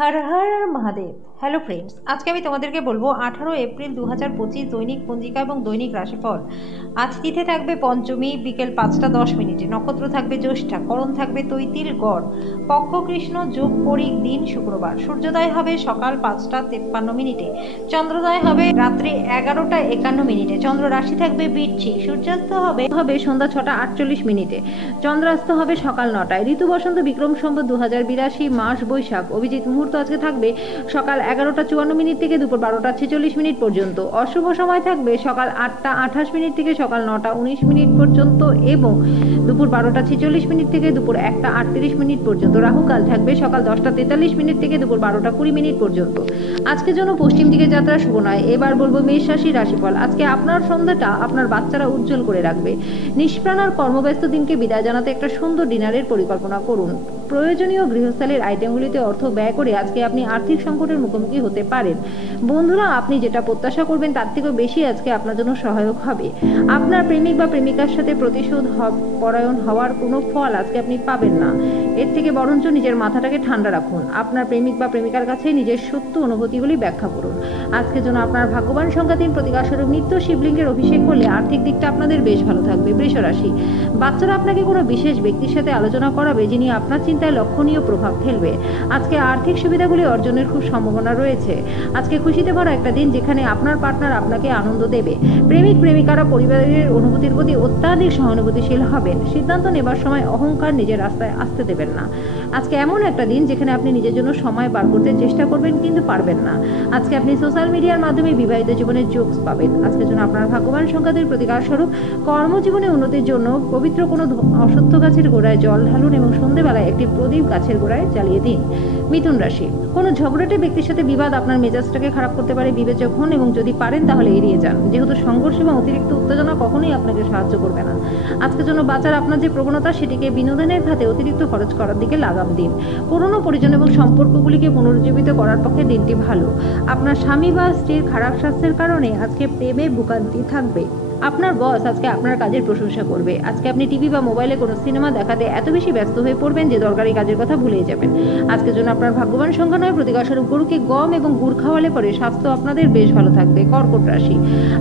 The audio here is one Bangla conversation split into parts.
হর হর মহাদেব। হ্যালো ফ্রেন্ডস, আজকে আমি তোমাদেরকে বলবো 18 এপ্রিল 2025 দৈনিক পঞ্জিকা এবং দৈনিক রাশিফল। আজ তিথি থাকবে পঞ্চমী বিকেল 5টা 10 মিনিটে, নক্ষত্র থাকবে জ্যৈষ্ঠা, করণ থাকবে তৈতিল গড়, পক্ষ কৃষ্ণ, যোগ পরিক, দিন শুক্রবার, সূর্যোদয় হবে সকাল 5টা 53 মিনিটে, চন্দ্রোদয় হবে রাত্রি 11টা 51 মিনিটে, চন্দ্র রাশি থাকবে বৃশ্চিক, সূর্যাস্ত হবে সন্ধ্যা 6টা 48 মিনিটে, চন্দ্রাস্ত হবে সকাল 9টায়, ঋতু বসন্ত বিক্রম সম্বত 2082, মাস বৈশাখ, অভিজিৎ মুহূর্ত আজকে থাকবে সকাল 11টা 54 মিনিট থেকে দুপুর 12টা 46 মিনিট পর্যন্ত, অশুভ সময় থাকবে সকাল 8টা 28 মিনিট থেকে সকাল 9টা 19 মিনিট পর্যন্ত এবং দুপুর 12টা 46 মিনিট থেকে দুপুর 1টা 38 মিনিট পর্যন্ত, রাহুকাল থাকবে সকাল 10টা 43 মিনিট থেকে দুপুর 12টা 20 মিনিট পর্যন্ত। আজকের জন্য পশ্চিম দিকে যাত্রা শুভ নয়। এবার বলবো মেষ রাশির রাশিফল। আজকে আপনার সন্ধ্যাটা আপনার বাচ্চারা উজ্জ্বল করে রাখবে। নিষ্প্রাণ আর কর্মব্যস্ত দিনকে বিদায় জানাতে একটা সুন্দর ডিনারের পরিকল্পনা করুন। প্রয়োজনীয় গৃহস্থালির আইটেমগুলিতে অর্থ ব্যয় করে আজকে আপনি আর্থিক সংকটের মুখোমুখি হতে পারেন। বন্ধুরা, আপনি যেটা প্রত্যাশা করবেন তার থেকেও বেশি আজকে আপনার জন্য সহায়ক হবে। আপনার প্রেমিক বা প্রেমিকার সাথে প্রতিশোধ পরায়ণ হওয়ার কোনো ফল আজকে আপনি পাবেন না। এর থেকে বরঞ্চ নিজের মাথাটাকে ঠান্ডা রাখুন। আপনার প্রেমিক বা প্রেমিকার কাছে নিজের সত্য অনুভূতিগুলি ব্যাখ্যা করুন। আজকের জন্য আপনার ভাগ্যবান সংখ্যা 3, প্রতিকারস্বরূপ নিত্য শিবলিঙ্গের অভিষেক করলে আর্থিক দিকটা আপনাদের বেশ ভালো থাকবে। বৃষ রাশি, বাচ্চারা আপনাকে কোনো বিশেষ ব্যক্তির সাথে আলোচনা করাবে যিনি আপনার চিন্তায় লক্ষণীয় প্রভাব ফেলবে। আজকে আর্থিক সুবিধাগুলি অর্জনের খুব সম্ভাবনা রয়েছে। আজকে খুশিতে ভরা একটা দিন যেখানে আপনার পার্টনার আপনাকে আনন্দ দেবে। প্রেমিক প্রেমিকারা পরিবারের অনুভূতির প্রতি অত্যাধিক সহানুভূতিশীল হবেন। সিদ্ধান্ত নেবার সময় অহংকার নিজের রাস্তায় আসতে দেবেন না। আজকে এমন একটা দিন যেখানে আপনি নিজের জন্য সময় বার করতে চেষ্টা করবেন কিন্তু পারবেন না। আজকে আপনি সোশ্যাল মিডিয়ার মাধ্যমে বিবাহিত জীবনের জোকস পাবেন। আজকের জন্য আপনার ভাগ্যবান সংখ্যাদের প্রতিকার স্বরূপ কর্মজীবনে উন্নতির জন্য পবিত্র কোনো অশ্বত্থ গাছের গোড়ায় জল ঢালুন এবং সন্ধেবেলায় একটি প্রদীপ গাছের গোড়ায় জ্বালিয়ে দিন। মিথুন রাশি, কোনো ঝগড়াটে ব্যক্তির সাথে বিবাদ আপনার মেজাজটাকে খারাপ করতে পারে। বিবেচক হন এবং যদি পারেন তাহলে এড়িয়ে যান, যেহেতু সংঘর্ষ এবং অতিরিক্ত উত্তেজনা কখনোই আপনাকে সাহায্য করবে না। আজকের জন্য বাঁচার আপনার যে প্রবণতা সেটিকে বিনোদনের খাতে অতিরিক্ত খরচ করার দিকে লাগাম দিন। পুরনো পরিজন এবং সম্পর্কগুলিকে পুনরুজ্জীবিত করার পক্ষে দিনটি ভালো। আপনার স্বামী বা স্ত্রীর খারাপ স্বাস্থ্যের কারণে আজকে প্রেমে ভোগান্তি থাকবে। আপনার বস আজকে আপনার কাজের প্রশংসা করবে। আজকে আপনি টিভি বা মোবাইলে কোনো সিনেমা দেখাতে এত বেশি ব্যস্ত হয়ে পড়বেন যে দরকারি কাজের কথা ভুলেই যাবেন। আজকের জন্য আপনার ভাগ্যবান সংখ্যা 9, প্রতিকারস্বরূপ গরুকে গম এবং গুড় খাওয়ালে পরে স্বাস্থ্য আপনাদের বেশ ভালো থাকবে। কর্কট রাশি,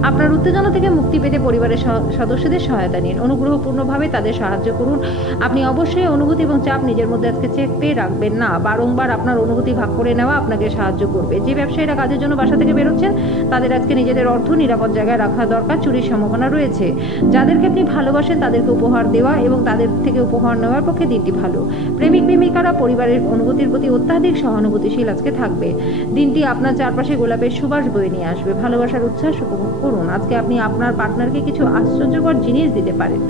আপনার উত্তেজনা থেকে মুক্তি পেতে পরিবারের সদস্যদের সহায়তা নিন। অনুগ্রহপূর্ণভাবে তাদের সাহায্য করুন। আপনি অবশ্যই অনুভূতি এবং চাপ নিজের মধ্যে আজকে চেপে রাখবেন না। বারংবার আপনার অনুভূতি ভাগ করে নেওয়া আপনাকে সাহায্য করবে। যে ব্যবসায়ীরা কাজের জন্য বাসা থেকে বেরোচ্ছেন তাদের আজকে নিজেদের অর্থ নিরাপদ জায়গায় রাখা দরকার। চুরির সম্ভাবনা রয়েছে। যাদেরকে আপনি ভালোবাসেন তাদেরকে উপহার দেওয়া এবং তাদের থেকে উপহার নেওয়ার পক্ষে দিনটি ভালো। প্রেমিক প্রেমিকারা পরিবারের অনুভূতির প্রতি অত্যাধিক সহানুভূতিশীল আজকে থাকবে। দিনটি আপনার চারপাশে গোলাপের সুবাস বয়ে নিয়ে আসবে। ভালোবাসার উচ্ছ্বাস উপভোগ করুন। আজকে আপনি আপনার পার্টনারকে কিছু আশ্চর্যকর জিনিস দিতে পারেন।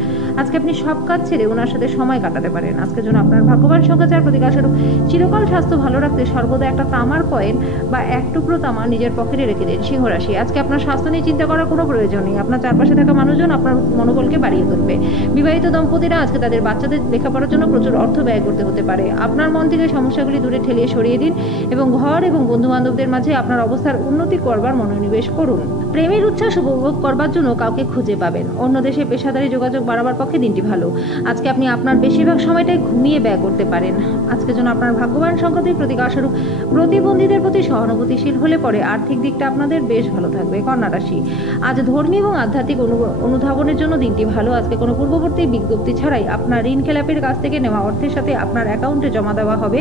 আজকে আপনি সব কাজ ছেড়ে ওনার সাথে সময় কাটাতে পারেন। আজকের জন্য আপনার ভাগ্যবান সংখ্যা 4, প্রতিকারস্বরূপ চিরকাল স্বাস্থ্য ভালো রাখতে সর্বদা একটা তামার কয়েন বা এক টুকরো তামা নিজের পকেটে রেখে দিন। সিংহ রাশি, আজকে আপনার স্বাস্থ্য নিয়ে চিন্তা করার কোনো প্রয়োজন নেই। আপনার চারপাশে থাকা মানুষজন আপনার মনোবলকে বাড়িয়ে তুলবে। বিবাহিত দম্পতিরা আজকে তাদের বাচ্চাদের লেখাপড়ার জন্য প্রচুর অর্থ ব্যয় করতে হতে পারে। আপনার মন থেকে সমস্যাগুলি দূরে ঠেলিয়ে সরিয়ে দিন এবং ঘর এবং বন্ধু বান্ধবদের মাঝে আপনার অবস্থার উন্নতি করবার মনোনিবেশ করুন। প্রেমের উচ্ছ্বাস উপভোগ করবার জন্য কাউকে খুঁজে পাবেন। অন্য দেশে পেশাদারী যোগাযোগ বাড়াবার পক্ষে দিনটি ভালো। আজকে আপনি আপনার বেশিরভাগ সময়টাই ঘুমিয়ে ব্যয় করতে পারেন। আজকের জন্য আপনার ভাগ্যবান সংখ্যা 2, প্রতিকারস্বরূপ প্রতিবন্ধীদের প্রতি সহানুভূতিশীল হলে পরে আর্থিক দিকটা আপনাদের বেশ ভালো থাকবে। কন্যা রাশি, আজ ধর্মী এবং আধ্যাত্মিক অনুধাবনের জন্য দিনটি ভালো। আজকে কোনো পূর্ববর্তী বিজ্ঞপ্তি ছাড়াই আপনার ঋণ খেলাপির কাছ থেকে নেওয়া অর্থের সাথে আপনার অ্যাকাউন্টে জমা দেওয়া হবে,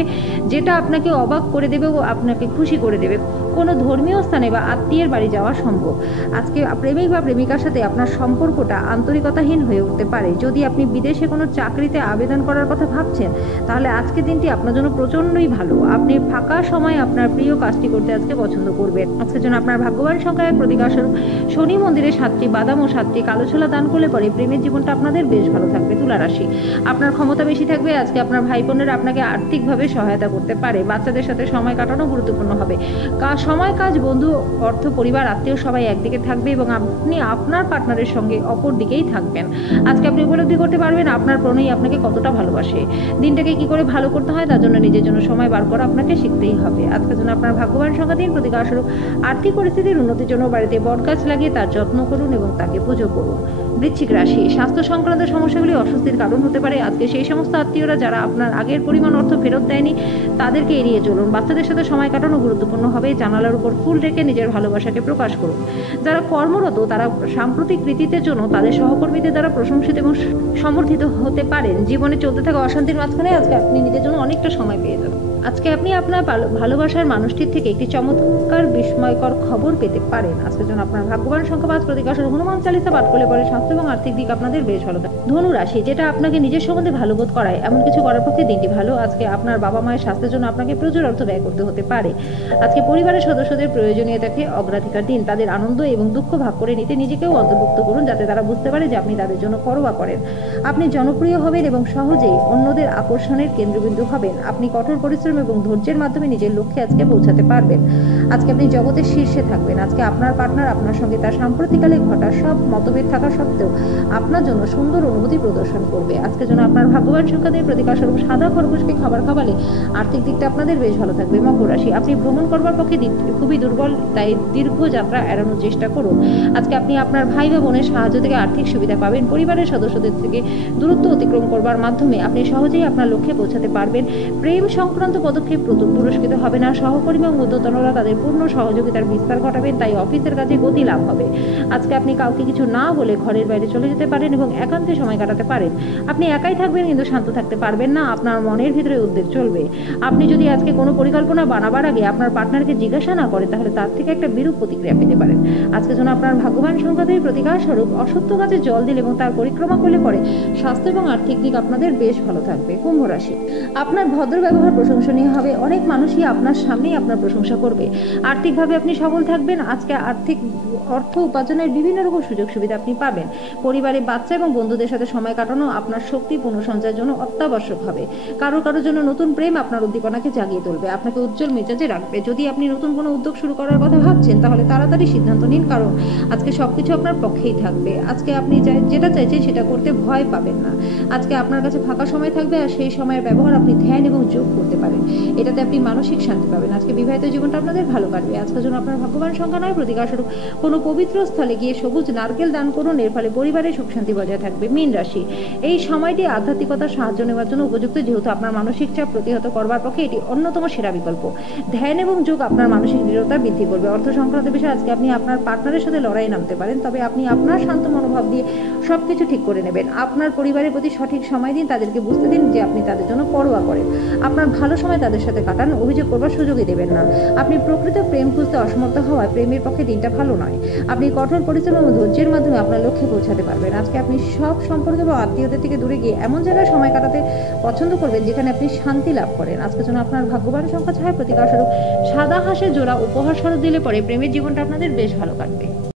যেটা আপনাকে অবাক করে দেবে ও আপনাকে খুশি করে দেবে। কোনো ধর্মীয় স্থানে বা আত্মীয়ের বাড়ি যাওয়া সম্ভব। আজকে প্রেমিক বা প্রেমিকার সাথে আপনার সম্পর্কটা আন্তরিকতাহীন হয়ে উঠতে পারে। যদি আপনি বিদেশে কোনো চাকরিতে আবেদন করার কথা ভাবছেন তাহলে আজকে দিনটি আপনার জন্য প্রচণ্ডই ভালো। আপনি ফাঁকা সময় আপনার প্রিয় কাজটি করতে আজকে পছন্দ করবেন। আজকের জন্য আপনার ভাগ্যবান সংখ্যা 1, প্রতিকারস্বরূপ শনি মন্দিরে 7টি বাদাম ও 7টি কালো ছোলা দান করলে পরে প্রেমের জীবনটা আপনাদের বেশ ভালো থাকবে। তুলা রাশি, আপনার ক্ষমতা বেশি থাকবে। আজকে আপনার ভাই বোনেরা আপনাকে আর্থিকভাবে সহায়তা করতে পারে। বাচ্চাদের সাথে সময় কাটানো গুরুত্বপূর্ণ হবে। সময়, কাজ, বন্ধু, অর্থ, পরিবার, আত্মীয় সবাই একদিকে থাকবে এবং আপনি আপনার পার্টনারের সঙ্গে অপর দিকেই থাকবেন। আজকে আপনি উপলব্ধি করতে পারবেন আপনার প্রণয়ী আপনাকে কতটা ভালোবাসে। দিনটাকে কি করে ভালো করতে হয় তার জন্য নিজের জন্য সময় বার করা আপনাকে শিখতেই হবে। আজকের জন্য আপনার ভাগ্যবান সংখ্যা 3, প্রতিকারস্বরূপ আর্থিক পরিস্থিতির উন্নতির জন্য বাড়িতে বট গাছ লাগিয়ে তার যত্ন করুন এবং তাকে দেবীকে পুজো করুন। বৃশ্চিক রাশি, স্বাস্থ্য সংক্রান্ত সমস্যাগুলি অস্বস্তির কারণ হতে পারে। আজকে সেই সমস্ত আত্মীয়রা যারা আপনার আগের পরিমাণ অর্থ ফেরত দেয়নি তাদেরকে এড়িয়ে চলুন। বাচ্চাদের সাথে সময় কাটানো গুরুত্বপূর্ণ হবে। জানালার উপর ফুল রেখে নিজের ভালোবাসাকে প্রকাশ করুন। যারা কর্মরত তারা সাম্প্রতিক কৃতিত্বের জন্য তাদের সহকর্মীদের দ্বারা প্রশংসিত এবং সমর্থিত হতে পারেন। জীবনে চলতে থাকা অশান্তির মাঝখানে আজকে আপনি নিজের জন্য অনেকটা সময় পেয়ে যাবেন। আজকে আপনি আপনার ভালোবাসার মানুষটির থেকে একটি চমৎকার বিস্ময়কর খবর পেতে পারেন। আজকের জন্য আপনার ভাগ্যবান সংখ্যা 5, প্রতিকাশর হনুমান চালিসা পাঠ করলে পরে স্বাস্থ্য এবং আর্থিক দিক আপনাদের বেশ ভালো থাকে। ধনু রাশি, যেটা আপনাকে নিজের সম্বন্ধে ভালো বোধ করায় এমন কিছু করার পক্ষে দিনটি ভালো। আজকে আপনার বাবা মায়ের স্বাস্থ্যের জন্য আপনাকে প্রচুর অর্থ ব্যয় করতে হতে পারে। আজকে পরিবারের সদস্যদের প্রয়োজনীয়তাকে অগ্রাধিকার দিন। তাদের আনন্দ এবং দুঃখ ভাগ করে নিতে নিজেকেও অন্তর্ভুক্ত করুন, যাতে তারা বুঝতে পারে যে আপনি তাদের জন্য পরোয়া করেন। আপনি জনপ্রিয় হবেন এবং সহজেই অন্যদের আকর্ষণের কেন্দ্রবিন্দু হবেন। আপনি কঠোর পরিশ্রম এবং ধৈর্যের মাধ্যমে নিজের লক্ষ্যে আজকে পৌঁছাতে পারবেন। আজকে আপনি জগতের শীর্ষে থাকবেন। আজকে আপনার পার্টনার আপনার সঙ্গে তার সাম্প্রতিককালে ঘটা সব মতভেদ থাকা সত্ত্বেও আপনার জন্য সুন্দর অনুভূতি প্রদর্শন করবে। আজকের জন্য আপনার ভাগ্যবান সংখ্যা দিয়ে প্রতিকারস্বরূপ সাদা খরগোশকে খাবার খাওয়ালে আর্থিক দিকটা আপনাদের বেশ ভালো থাকবে। মকর রাশি, আপনি ভ্রমণ করবার পক্ষে খুবই দুর্বল, তাই দীর্ঘ যাত্রা এড়ানোর চেষ্টা করুন। আজকে আপনি আপনার ভাই বা বোনের সাহায্য থেকে আর্থিক সুবিধা পাবেন। পরিবারের সদস্যদের থেকে দূরত্ব অতিক্রম করবার মাধ্যমে আপনি সহজেই আপনার লক্ষ্যে পৌঁছাতে পারবেন। প্রেম সংক্রান্ত পদক্ষেপ পুরস্কৃত হবে না। সহকর্মী এবং ঊর্ধ্বতনরা তাদের পূর্ণ সহযোগিতার বিস্তার ঘটাবেন, তাই অফিসের কাজে গতি লাভ হবে। আজকে আপনি কাউকে কিছু না বলে ঘরের বাইরে চলে যেতে পারেন এবং একান্তে সময় কাটাতে পারেন। আপনি একাই থাকবেন কিন্তু শান্ত থাকতে পারবেন না। আপনার মনের ভিতরে উদ্বেগ চলবে। আপনি যদি আজকে কোনো পরিকল্পনা বানাবার আগে আপনার পার্টনারকে জিজ্ঞাসা না করে তাহলে তার থেকে একটা বিরূপ প্রতিক্রিয়া পেতে পারেন। আজকের জন্য আপনার ভাগ্যবান সংখ্যা দিয়ে প্রতিকার স্বরূপ অসত্য গাছে জল দিলে এবং তার পরিক্রমা করলে পরে স্বাস্থ্য এবং আর্থিক দিক আপনাদের বেশ ভালো থাকবে। কুম্ভ রাশি, আপনার ভদ্র ব্যবহার প্রশংসনীয় হবে। অনেক মানুষই আপনার সামনেই আপনার প্রশংসা করবে। আর্থিকভাবে আপনি সবল থাকবেন। আজকে অর্থ উপার্জনের বিভিন্ন রকম সুযোগ সুবিধা আপনি পাবেন। পরিবারে বাচ্চা এবং বন্ধুদের সাথে সময় কাটানো আপনার শক্তি পুনঃসঞ্চয়ের জন্য অত্যাবশ্যক হবে। কারোর জন্য নতুন প্রেম আপনার উদ্দীপনাকে জাগিয়ে তুলবে, আপনাকে উজ্জ্বল মেজাজে রাখবে। যদি আপনি নতুন কোনো উদ্যোগ শুরু করার কথা ভাবছেন তাহলে তাড়াতাড়ি সিদ্ধান্ত নিন, কারণ আজকে সবকিছু আপনার পক্ষেই থাকবে। আজকে আপনি যেটা চাইছেন সেটা করতে ভয় পাবেন না। আজকে আপনার কাছে ফাঁকা সময় থাকবে আর সেই সময়ের ব্যবহার আপনি ধ্যান এবং যোগ করতে পারেন। এটাতে আপনি মানসিক শান্তি পাবেন। আজকে বিবাহিত জীবনটা আপনাদের ভালো কাটবে। আজকের জন্য আপনার ভাগ্যবান সংখ্যা 9, প্রতিকার স্বরূপ কোনো পবিত্র স্থলে গিয়ে সবুজ নারকেল দান করুন। এর ফলে পরিবারে সুখ শান্তি বজায় থাকবে। মীন রাশি, এই সময়টি আধ্যাত্মিকতার সাহায্য নেওয়ার জন্য উপযুক্ত, যেহেতু আপনার মানসিক চাপ প্রতিহত করবার পক্ষে এটি অন্যতম সেরা বিকল্প। ধ্যান এবং যোগ আপনার মানসিক দৃঢ়তা বৃদ্ধি করবে। অর্থ সংক্রান্ত বিষয়ে আজকে আপনি আপনার পার্টনারের সাথে লড়াই নামতে পারেন, তবে আপনি আপনার শান্ত মনোভাব দিয়ে সবকিছু ঠিক করে নেবেন। আপনার পরিবারের প্রতি সঠিক সময় দিন, তাদেরকে বুঝতে দিন যে আপনি তাদের জন্য পরোয়া করেন। আপনার ভালো সময় তাদের সাথে কাটান, অভিযোগ করবার সুযোগই দেবেন না। আপনি প্রকৃত প্রেম খুঁজতে অসমর্থ হওয়ায় প্রেমের পক্ষে দিনটা ভালো নয়। আপনি কঠোর পরিশ্রম এবং ধৈর্যের মাধ্যমে আপনার লক্ষ্যে পৌঁছাতে পারবেন। আজকে আপনি সব সম্পর্ক বা আত্মীয়দের থেকে দূরে গিয়ে এমন জায়গায় সময় কাটাতে পছন্দ করবেন যেখানে আপনি শান্তি লাভ করেন। আজকের জন্য আপনার ভাগ্যবান সংখ্যা 6, প্রতিকার স্বরূপ সাদা হাঁসের জোড়া উপহার স্বরূপ দিলে পরে প্রেমের জীবনটা আপনাদের বেশ ভালো কাটবে।